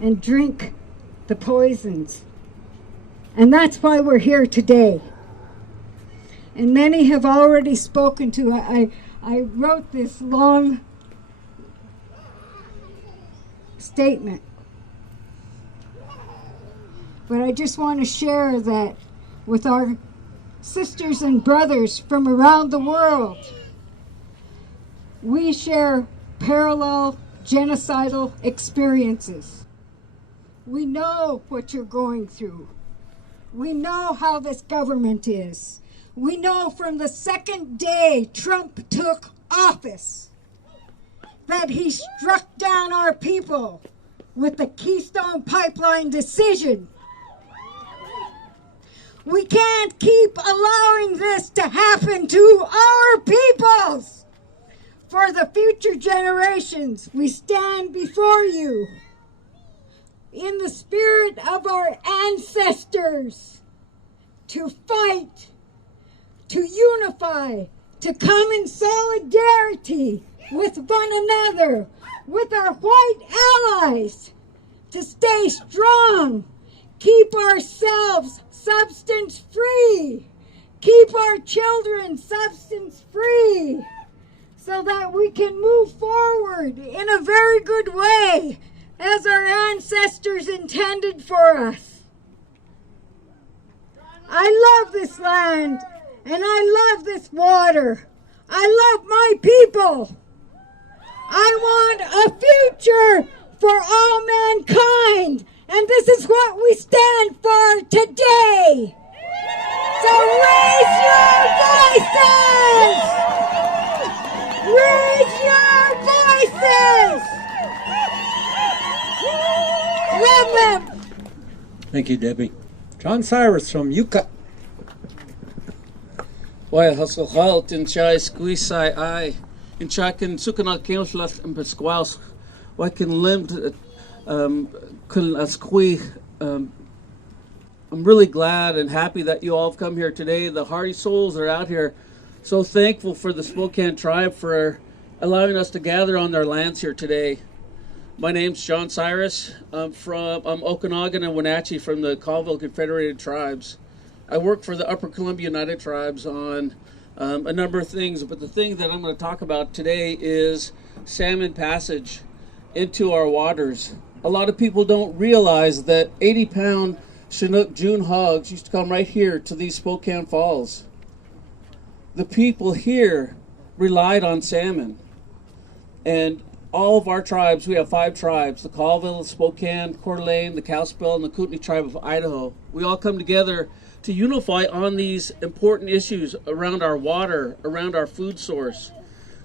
and drink the poisons. And that's why we're here today. And many have already spoken to. I wrote this long statement. But I just want to share that with our sisters and brothers from around the world. We share parallel genocidal experiences. We know what you're going through. We know how this government is. We know from the second day Trump took office that he struck down our people with the Keystone Pipeline decision. We can't keep allowing this to happen to our peoples. For the future generations, we stand before you in the spirit of our ancestors to fight, to unify, to come in solidarity with one another, with our white allies, to stay strong, keep ourselves substance free, keep our children substance free, so that we can move forward in a very good way as our ancestors intended for us. I love this land and I love this water. I love my people. I want a future for all mankind, and this is what we stand for today. So raise your voices! Raise your voices! Love them! Thank you, Debbie. John Cyrus from Yucca. Why hustle halt in chai squeeze I in chai can sukan al kenslas and pesquaus. Why can limb kun squee. I'm really glad and happy that you all have come here today. The hearty souls are out here. So thankful for the Spokane tribe for allowing us to gather on their lands here today. My name's John Cyrus. I'm Okanagan and Wenatchee from the Colville Confederated Tribes. I work for the Upper Columbia United Tribes on a number of things, but the thing that I'm going to talk about today is salmon passage into our waters. A lot of people don't realize that 80-pound Chinook June hogs used to come right here to these Spokane Falls. The people here relied on salmon. And all of our tribes, we have 5 tribes, the Colville, the Spokane, Coeur d'Alene, the Kalispel, and the Kootenai tribe of Idaho. We all come together to unify on these important issues around our water, around our food source.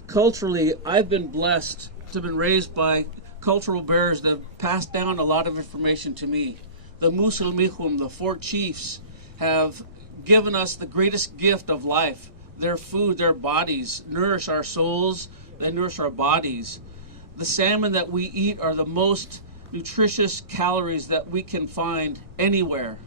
Culturally, I've been blessed to have been raised by cultural bearers that have passed down a lot of information to me. The Musulmihum, the 4 chiefs, have given us the greatest gift of life. Their food, their bodies, nourish our souls, they nourish our bodies. The salmon that we eat are the most nutritious calories that we can find anywhere.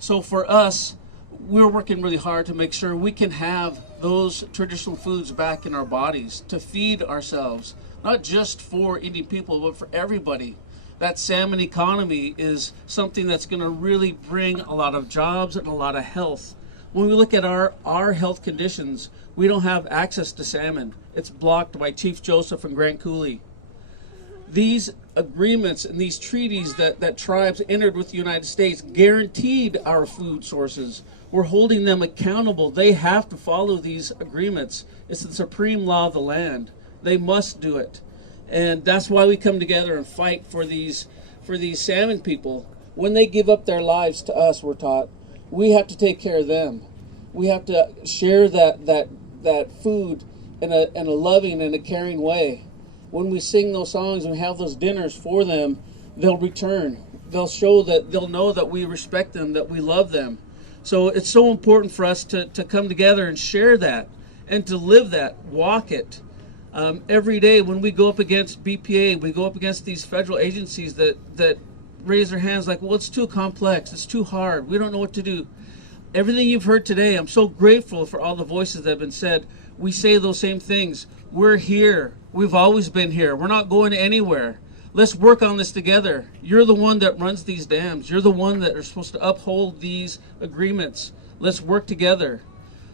So for us, we're working really hard to make sure we can have those traditional foods back in our bodies to feed ourselves, not just for Indian people, but for everybody. That salmon economy is something that's going to really bring a lot of jobs and a lot of health. When we look at our health conditions, we don't have access to salmon. It's blocked by Chief Joseph and Grant Cooley. These agreements and these treaties that tribes entered with the United States guaranteed our food sources. We're holding them accountable. They have to follow these agreements. It's the supreme law of the land. They must do it. And that's why we come together and fight for these salmon people. When they give up their lives to us, we're taught, we have to take care of them. We have to share that food in a loving and a caring way. When we sing those songs and we have those dinners for them, they'll return. They'll know that we respect them, that we love them. So it's so important for us to come together and share that and to live that, walk it. Every day when we go up against BPA, we go up against these federal agencies that raise their hands like, well, it's too complex, it's too hard, we don't know what to do. Everything you've heard today, I'm so grateful for all the voices that have been said. We say those same things. We're here. We've always been here. We're not going anywhere. Let's work on this together. You're the one that runs these dams. You're the one that are supposed to uphold these agreements. Let's work together.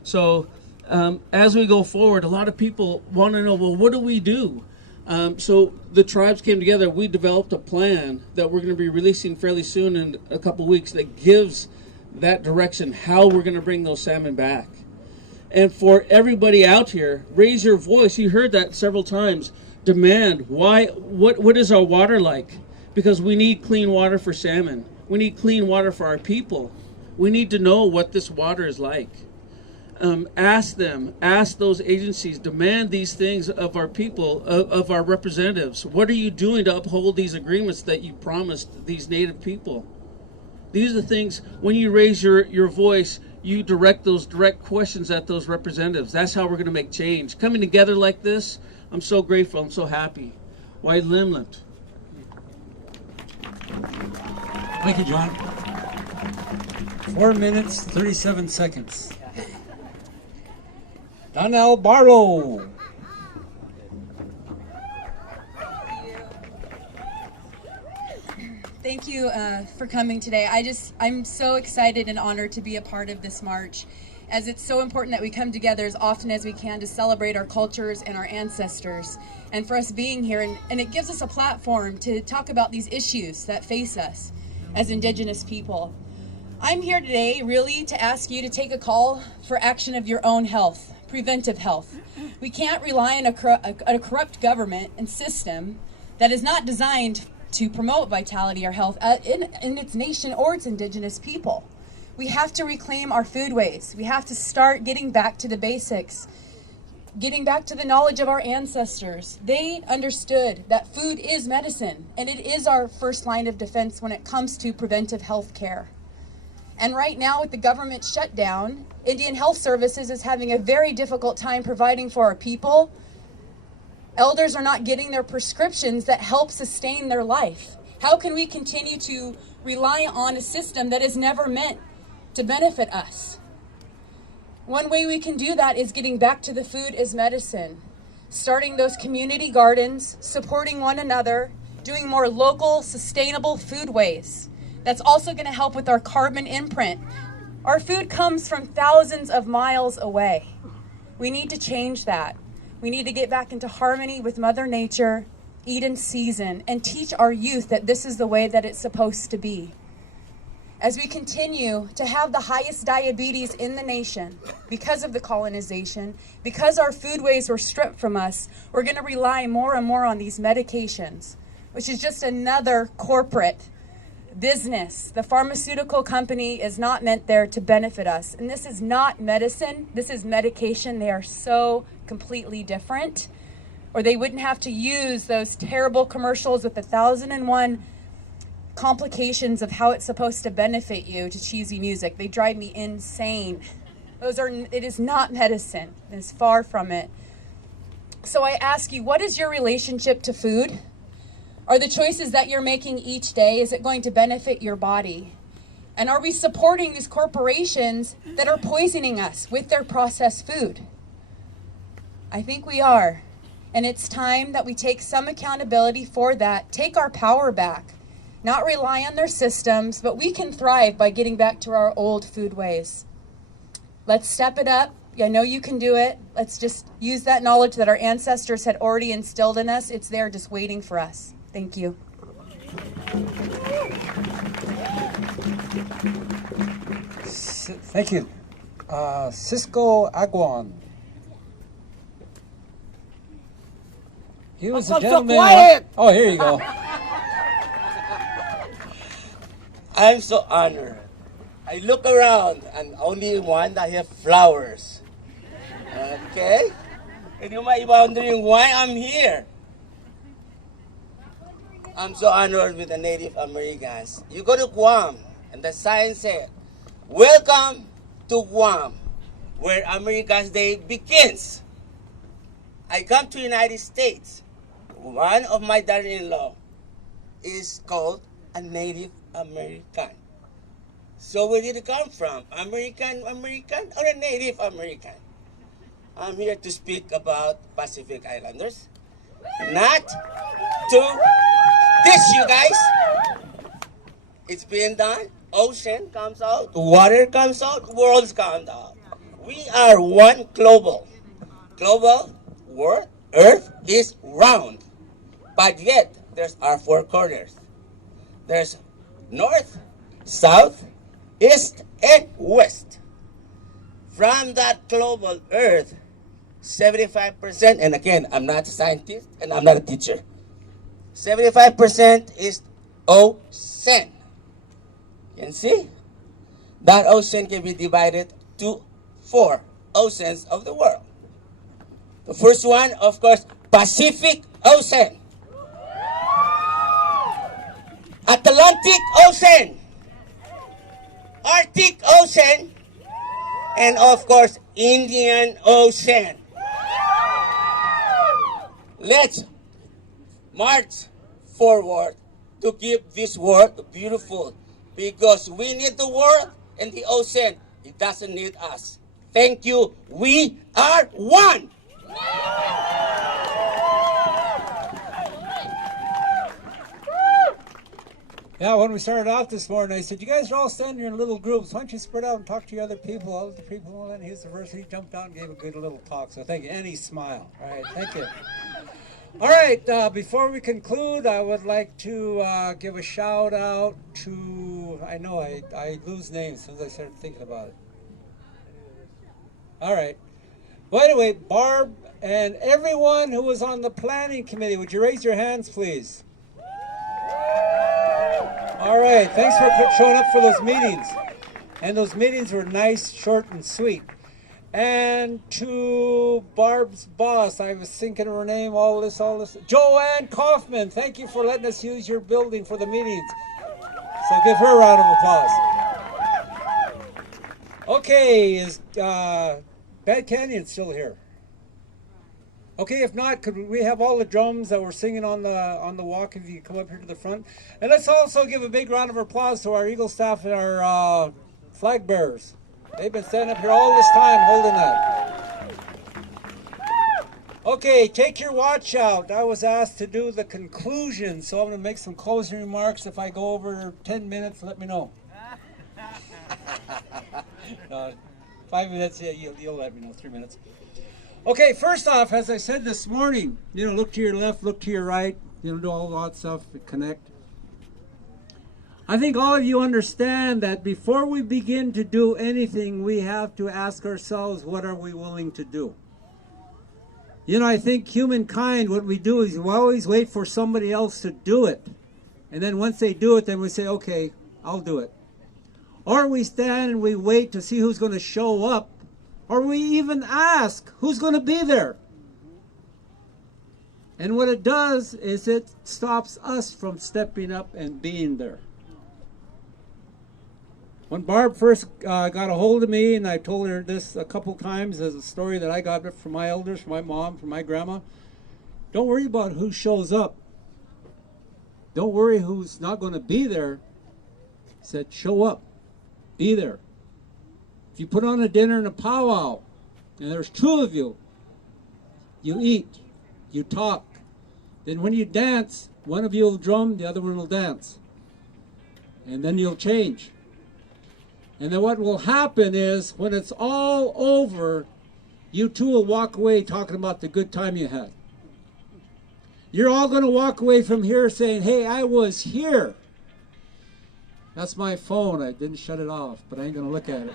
So as we go forward, a lot of people want to know, well, what do we do? So the tribes came together. We developed a plan that we're going to be releasing fairly soon in a couple weeks that gives that direction, how we're going to bring those salmon back. And for everybody out here, raise your voice. You heard that several times. Demand. Why? What is our water like? Because we need clean water for salmon. We need clean water for our people. We need to know what this water is like. Ask them. Ask those agencies. Demand these things of our people, of our representatives. What are you doing to uphold these agreements that you promised these Native people? These are the things, when you raise your voice, you direct those direct questions at those representatives. That's how we're going to make change. Coming together like this, I'm so grateful. I'm so happy. White Limlet. Thank you, John. 4 minutes, 37 seconds. Donnell Barlow. Thank you for coming today. I'm so excited and honored to be a part of this march, as it's so important that we come together as often as we can to celebrate our cultures and our ancestors, and for us being here, and it gives us a platform to talk about these issues that face us as Indigenous people. I'm here today really to ask you to take a call for action of your own health, preventive health. We can't rely on a corrupt government and system that is not designed to promote vitality or health in its nation or its Indigenous people. We have to reclaim our foodways. We have to start getting back to the basics, getting back to the knowledge of our ancestors. They understood that food is medicine, and it is our first line of defense when it comes to preventive health care. And right now, with the government shutdown, Indian Health Services is having a very difficult time providing for our people. Elders are not getting their prescriptions that help sustain their life. How can we continue to rely on a system that is never meant to benefit us? One way we can do that is getting back to the food as medicine, starting those community gardens, supporting one another, doing more local, sustainable foodways. That's also going to help with our carbon imprint. Our food comes from thousands of miles away. We need to change that. We need to get back into harmony with Mother Nature, eat in season, and teach our youth that this is the way that it's supposed to be. As we continue to have the highest diabetes in the nation because of the colonization, because our foodways were stripped from us, we're going to rely more and more on these medications, which is just another corporate business. The pharmaceutical company is not meant there to benefit us. And this is not medicine, this is medication. They are so completely different, or they wouldn't have to use those terrible commercials with 1,001 complications of how it's supposed to benefit you to cheesy music. They drive me insane. It is not medicine. It is far from it. So I ask you, what is your relationship to food? Are the choices that you're making each day, is it going to benefit your body? And are we supporting these corporations that are poisoning us with their processed food? I think we are. And it's time that we take some accountability for that, take our power back, not rely on their systems, but we can thrive by getting back to our old food ways. Let's step it up. I know you can do it. Let's just use that knowledge that our ancestors had already instilled in us. It's there just waiting for us. Thank you. Thank you. Cisco Aguan. He was a gentleman. So quiet. Oh, here you go. I'm so honored. I look around and only one that have flowers. Okay? And you might be wondering why I'm here. I'm so honored with the Native Americans. You go to Guam, and the sign said, "Welcome to Guam, where America's Day begins." I come to United States. One of my daughter-in-law is called a Native American. So where did it come from? American or a Native American? I'm here to speak about Pacific Islanders, not to diss you guys. It's being done. Ocean comes out, water comes out, worlds come out. We are one global world. Earth is round, but yet there's our four corners. There's north, south, east, and west. From that global Earth, 75%, and again, I'm not a scientist and I'm not a teacher, 75% is ocean. You can see? That ocean can be divided to 4 oceans of the world. The first one, of course, Pacific Ocean. Atlantic Ocean. Arctic Ocean, and of course, Indian Ocean. Let's march forward to keep this world beautiful, because we need the world and the ocean. It doesn't need us. Thank you. We are one. Yeah, when we started off this morning, I said, you guys are all standing in little groups. Why don't you spread out and talk to your other people, all the people? Well, then he's the first. He jumped out and gave a good little talk. So thank you. And he smiled. All right, thank you. All right, before we conclude, I would like to give a shout out to, I know I lose names as soon as I start thinking about it. All right. Well, anyway, Barb and everyone who was on the planning committee, would you raise your hands, please? All right, thanks for showing up for those meetings. And those meetings were nice, short, and sweet. And to Barb's boss, I was thinking of her name, all this. Joanne Kaufman, thank you for letting us use your building for the meetings. So give her a round of applause. Okay, is Bad Canyon still here? Okay, if not, could we have all the drums that were singing on the walk, if you come up here to the front? And let's also give a big round of applause to our Eagle staff and our flag bearers. They've been standing up here all this time holding that. Okay, take your watch out. I was asked to do the conclusion, so I'm going to make some closing remarks. If I go over 10 minutes, let me know. 5 minutes, yeah, you'll let me know, 3 minutes. Okay, first off, as I said this morning, look to your left, look to your right, do all that stuff, connect. I think all of you understand that before we begin to do anything, we have to ask ourselves, what are we willing to do? I think humankind, what we do is we always wait for somebody else to do it. And then once they do it, then we say, okay, I'll do it. Or we stand and we wait to see who's going to show up. Or we even ask, who's going to be there? And what it does is it stops us from stepping up and being there. When Barb first got a hold of me, and I told her this a couple times as a story that I got from my elders, from my mom, from my grandma, don't worry about who shows up. Don't worry who's not going to be there. Said, show up. Be there. If you put on a dinner and a powwow, and there's two of you, you eat, you talk. Then when you dance, one of you will drum, the other one will dance. And then you'll change. And then what will happen is, when it's all over, you two will walk away talking about the good time you had. You're all going to walk away from here saying, hey, I was here. That's my phone. I didn't shut it off, but I ain't going to look at it.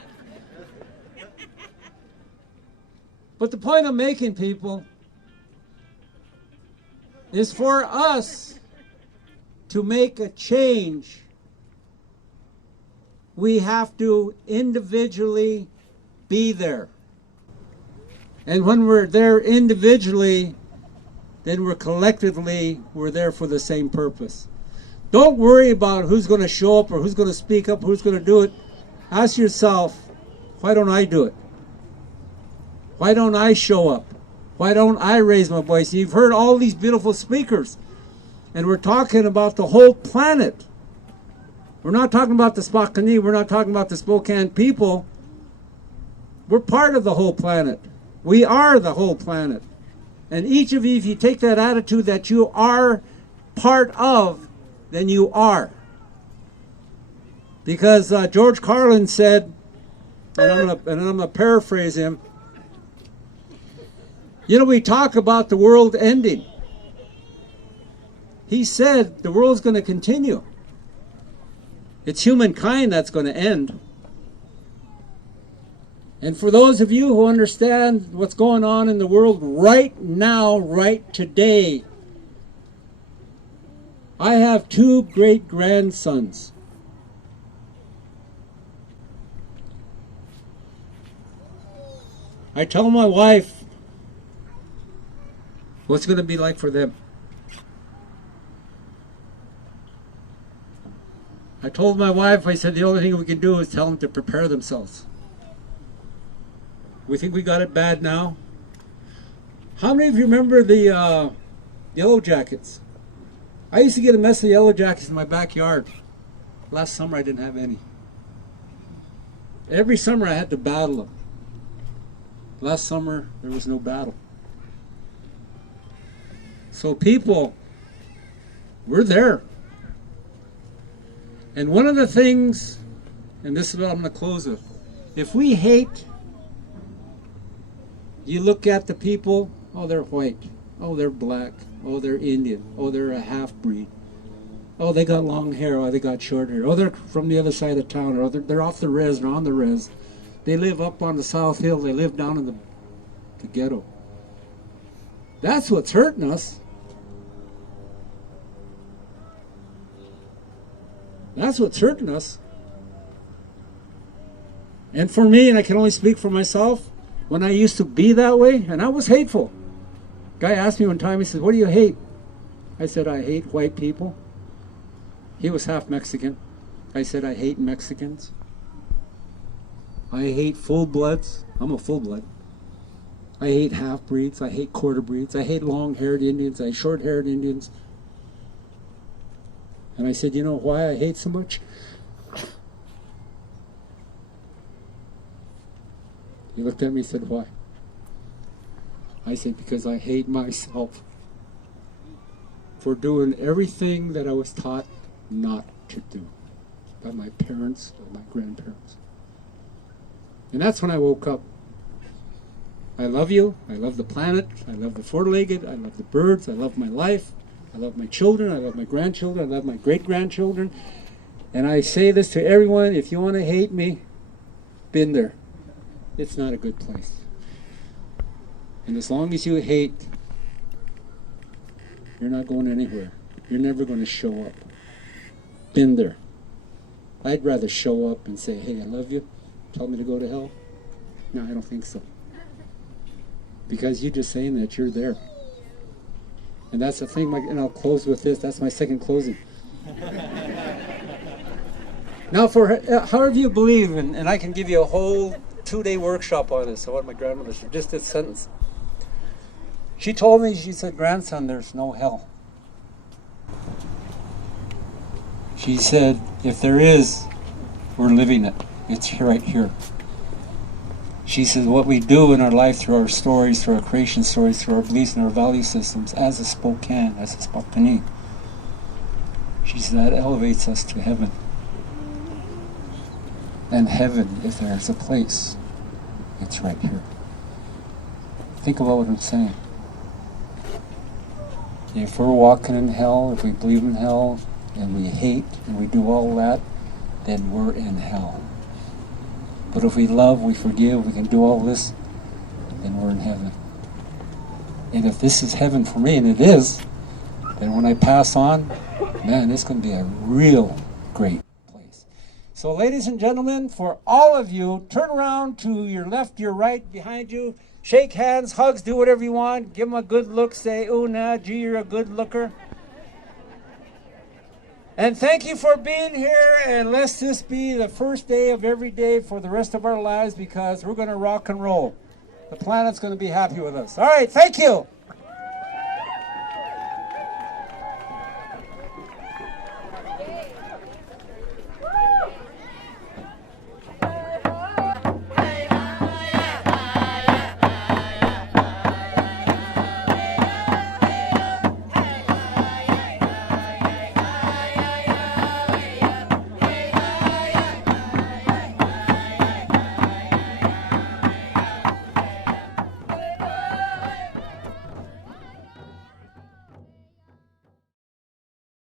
But the point I'm making, people, is for us to make a change, we have to individually be there. And when we're there individually, then we're there for the same purpose. Don't worry about who's going to show up or who's going to speak up, who's going to do it. Ask yourself, why don't I do it? Why don't I show up? Why don't I raise my voice? You've heard all these beautiful speakers, and we're talking about the whole planet. We're not talking about the Spokane. We're not talking about the Spokane people. We're part of the whole planet. We are the whole planet. And each of you, if you take that attitude that you are part of, then you are. Because George Carlin said, and I'm going to paraphrase him, we talk about the world ending. He said the world's going to continue. It's humankind that's going to end. And for those of you who understand what's going on in the world right now, right today, I have 2 great-grandsons. I tell my wife what's going to be like for them. I told my wife, I said, the only thing we can do is tell them to prepare themselves. We think we got it bad now. How many of you remember the Yellow Jackets? I used to get a mess of Yellow Jackets in my backyard. Last summer I didn't have any. Every summer I had to battle them. Last summer there was no battle. So people, we're there. And one of the things, and this is what I'm going to close with, if we hate, you look at the people, oh, they're white, oh, they're black, oh, they're Indian, oh, they're a half-breed, oh, they got long hair, oh, they got short hair, oh, they're from the other side of town, or they're off the res, or on the res. They live up on the South Hill, they live down in the ghetto. That's what's hurting us. That's what's hurting us. And for me, and I can only speak for myself, when I used to be that way, and I was hateful. Guy asked me one time, he said, what do you hate? I said, I hate white people. He was half Mexican. I said, I hate Mexicans. I hate full-bloods. I'm a full-blood. I hate half-breeds. I hate quarter-breeds. I hate long-haired Indians. I hate short-haired Indians. And I said, you know why I hate so much? He looked at me and said, why? I said, because I hate myself for doing everything that I was taught not to do by my parents or my grandparents. And that's when I woke up. I love you. I love the planet. I love the four-legged. I love the birds. I love my life. I love my children, I love my grandchildren, I love my great-grandchildren. And I say this to everyone, if you want to hate me, been there. It's not a good place. And as long as you hate, you're not going anywhere. You're never going to show up. Been there. I'd rather show up and say, hey, I love you. Tell me to go to hell. No, I don't think so. Because you just saying that, you're there. And that's the thing, and I'll close with this. That's my second closing. Now, for however you believe, and I can give you a whole 2-day workshop on this. So what my grandmother said, just this sentence. She told me, she said, grandson, there's no hell. She said, if there is, we're living it. It's right here. She says, what we do in our life through our stories, through our creation stories, through our beliefs and our value systems, as a Spokane, as a Spokane, she says, that elevates us to heaven. And heaven, if there's a place, it's right here. Think about what I'm saying. If we're walking in hell, if we believe in hell, and we hate, and we do all that, then we're in hell. But if we love, we forgive, we can do all this, then we're in heaven. And if this is heaven for me, and it is, then when I pass on, man, it's going to be a real great place. So ladies and gentlemen, for all of you, turn around to your left, your right, behind you, shake hands, hugs, do whatever you want, give them a good look, say, ooh, nah, gee, you're a good looker. And thank you for being here, and let's this be the first day of every day for the rest of our lives, because we're going to rock and roll. The planet's going to be happy with us. All right, thank you.